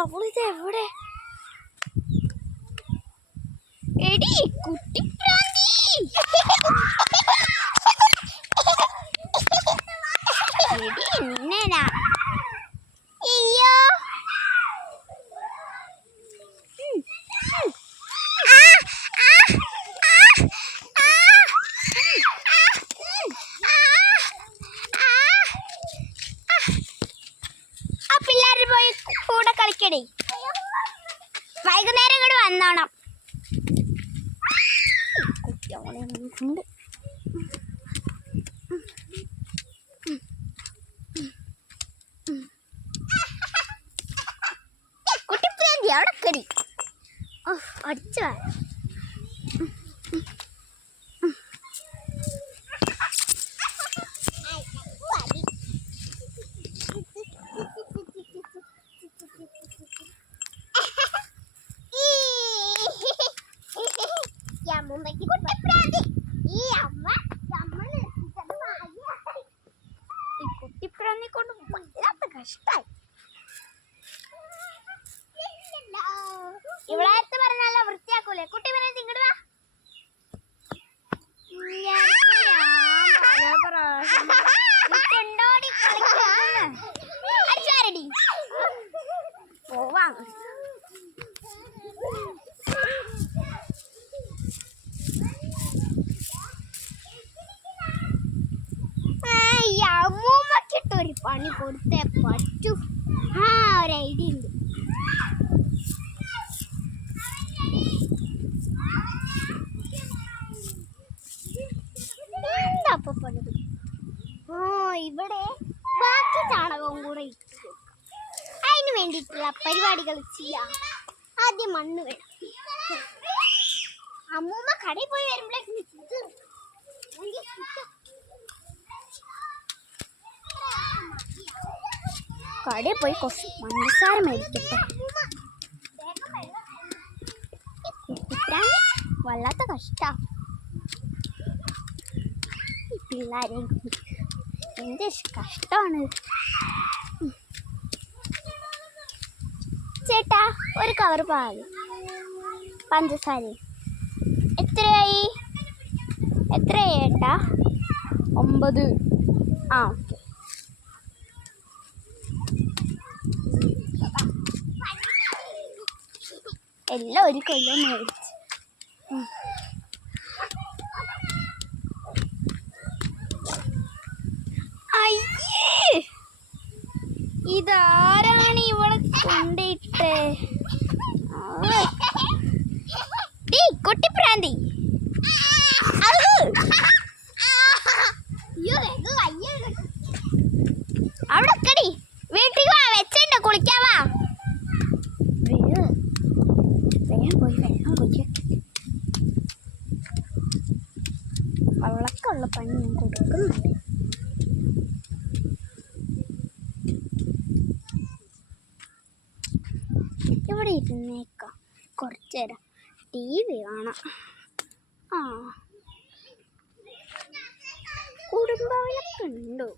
അവളിത് എവിടെ? എടി കുട്ടിപ്രാന്തി, എടി എന്നേനാ? അയ്യോ ആ പിള്ളേർ പോയി കൂടെ കളിക്കടേ. വൈകുന്നേരം ഇങ്ങോട്ട് വന്നോണം. കുട്ടിയോളുണ്ട്. കുട്ടിപ്രാന്തി അവിടെ കടി അടിച്ച കുട്ടിപ്രാന്തി കൊണ്ട് വല്ലാത്ത കഷ്ടായി. ഇവളാരത്ത് പറഞ്ഞാലോ വൃത്തിയാക്കൂലേ? കുട്ടി പറഞ്ഞത് ഇങ്ങോട്ട് വാ. അടിച്ചാരടി പോവാ. അമ്മൂമ്മക്കിട്ടൊരു പണി കൊടുത്തേ പറ്റൂ. ഒരു ഐഡിയ ഉണ്ട്. ഇവിടെ ബാക്കി ചാണകവും കൂടെ ഇട്ട് കൊടുക്കാം. അതിന് വേണ്ടിയിട്ടുള്ള പരിപാടികൾ ചെയ്യാം. ആദ്യം മണ്ണ് വേണം. അമ്മൂമ്മ കടയിൽ പോയി വരുമ്പോഴേക്കും കടയിൽ പോയി കുറച്ച് മണ്ണിസാര മേടിക്കട്ടെ. വല്ലാത്ത കഷ്ടാ ഈ പിള്ളേരെ. എന്ത് കഷ്ടമാണ്. ചേട്ടാ ഒരു കവർ പാല് പഞ്ചസാര എത്രയായി? എത്രയായി ഏട്ടാ? 9. ആ ഓക്കെ. എല്ലാം ഒരു കൊല്ലം മേടിച്ച്. അയ്യേ ഇതാരാണ് ഇവളെ കൊണ്ടിട്ടേ? കുട്ടിപ്രാന്തി അവിടെ കടി വീട്ടിൽ വാ. വെച്ചുണ്ട് കുളിക്കാവാ. വേഗം പോയി വെള്ളം കുടിക്കട്ടെ. വള്ളക്കുള്ള പണി ഞാൻ കൊടുക്കുന്നുണ്ട്. ഇവിടെ ഇരുന്നേക്കാം കുറച്ചു നേരം. TV കാണാം. ആ കുടുംബവിളക്ക് ഉണ്ടോ?